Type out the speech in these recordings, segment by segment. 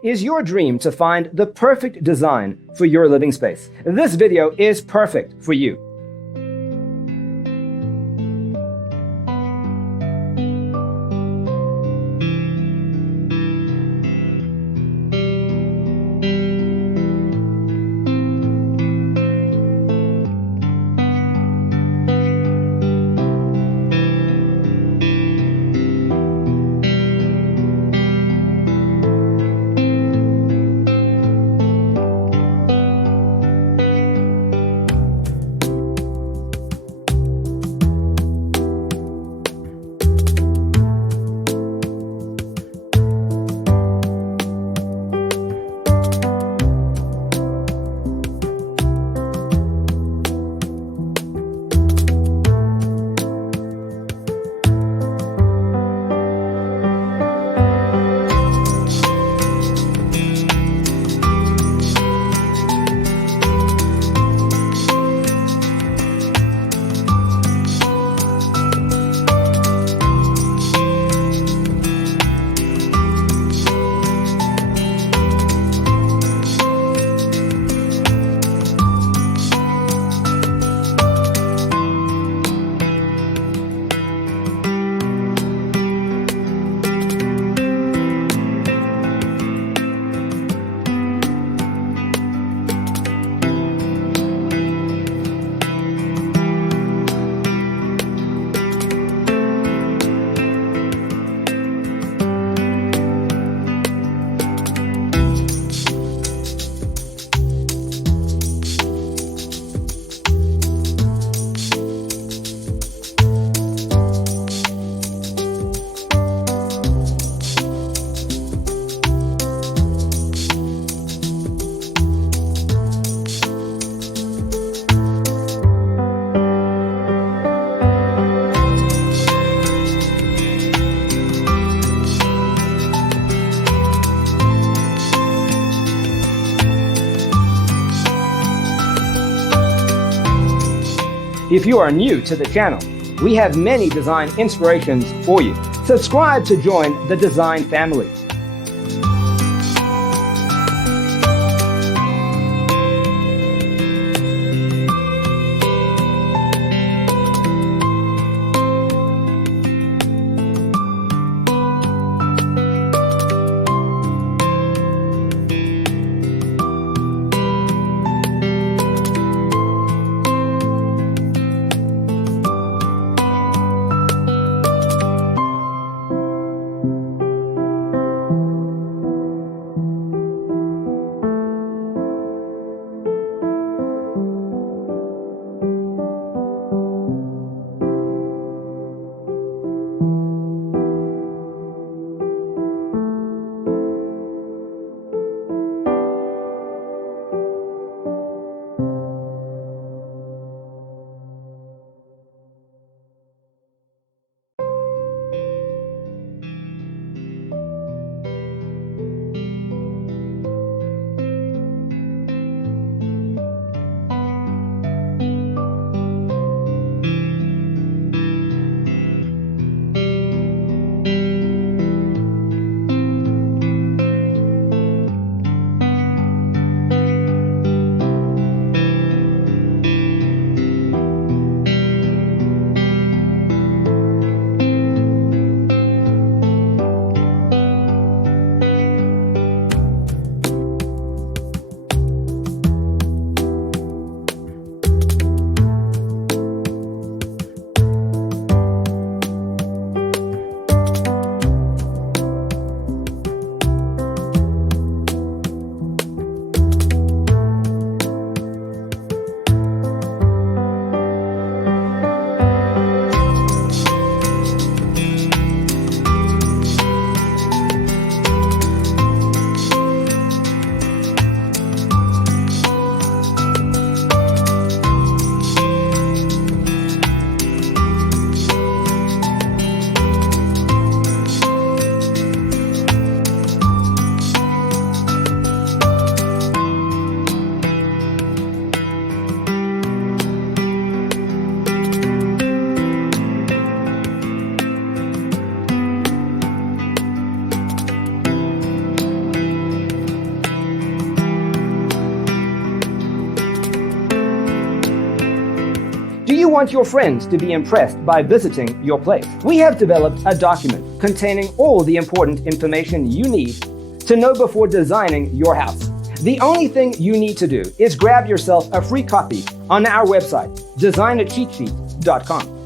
Is your dream to find the perfect design for your living space? This video is perfect for you. If you are new to the channel, we have many design inspirations for you. Subscribe to join the design family. want your friends to be impressed by visiting your place. We have developed a document containing all the important information you need to know before designing your house. The only thing you need to do is grab yourself a free copy on our website, designacheatsheet.com.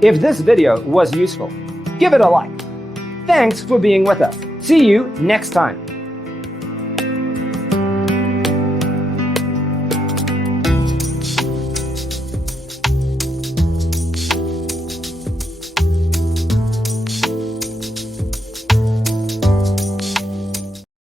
If this video was useful, give it a like. Thanks for being with us. See you next time.